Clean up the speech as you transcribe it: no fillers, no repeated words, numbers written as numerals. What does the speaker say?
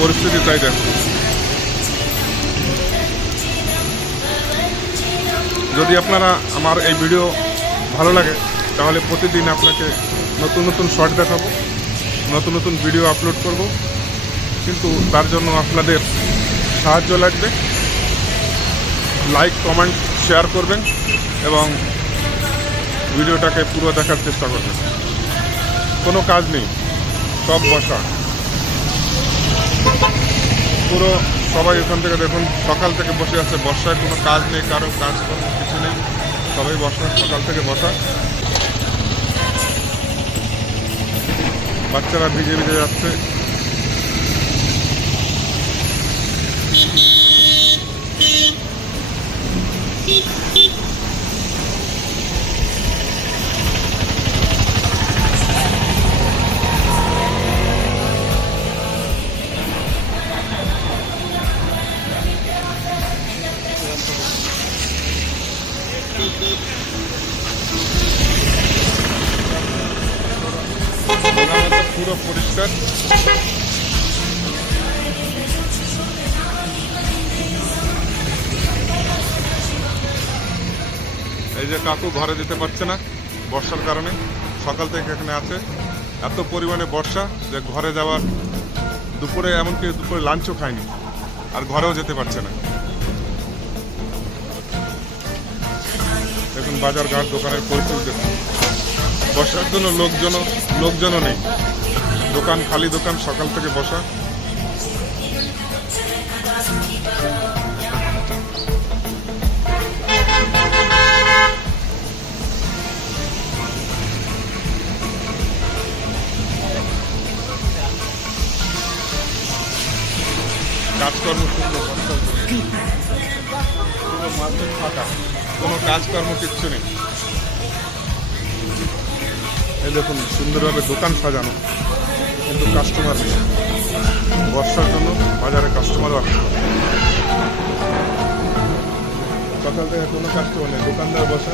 পরিস্থিতি তাই দেখো। যদি আপনারা আমার এই ভিডিও ভালো লাগে তাহলে প্রতিদিন আপনাকে নতুন নতুন শর্ট দেখাবো, নতুন নতুন ভিডিও আপলোড করব, কিন্তু তার জন্য আপনাদের সাহায্য লাগবে। লাইক, কমেন্ট, শেয়ার করবেন এবং ভিডিওটাকে পুরো দেখার চেষ্টা করবেন। কোনো কাজ নেই, সব বসা পুরো। সবাই এখান থেকে দেখুন সকাল থেকে বসে আছে, বর্ষায় কোনো কাজ নেই, কারো কাজ কোনো কিছু নেই, সবাই বসা, সকাল থেকে বসা। বাচ্চারা ভিজে ভিজে যাচ্ছে। পুরো পরিষ্কার। এই যে কাকু ঘরে যেতে পারছে না বর্ষার কারণে, সকাল থেকে এখানে আছে। এত পরিমাণে বর্ষা যে ঘরে যাওয়ার, দুপুরে এমনকি দুপুরে লাঞ্চও খায়নি, আর ঘরেও যেতে পারছে না। দেখুন বাজার ঘাট দোকানের পরিস্থিতি দেখুন। বর্ষার জন্য লোকজনও নেই, দোকান খালি, দোকান সকাল থেকে বসা। কাজকর্ম শূন্য, পুরো মার্কেট ফাঁকা, কোনো কাজকর্ম কিচ্ছু নেই। এই দেখুন সুন্দরভাবে দোকান সাজানো, কিন্তু কাস্টমার নেই। বর্ষার জন্য বাজারে কাস্টমারও আসছে না। সকাল থেকে কোনো কাস্টমার নেই, দোকানদার বসা।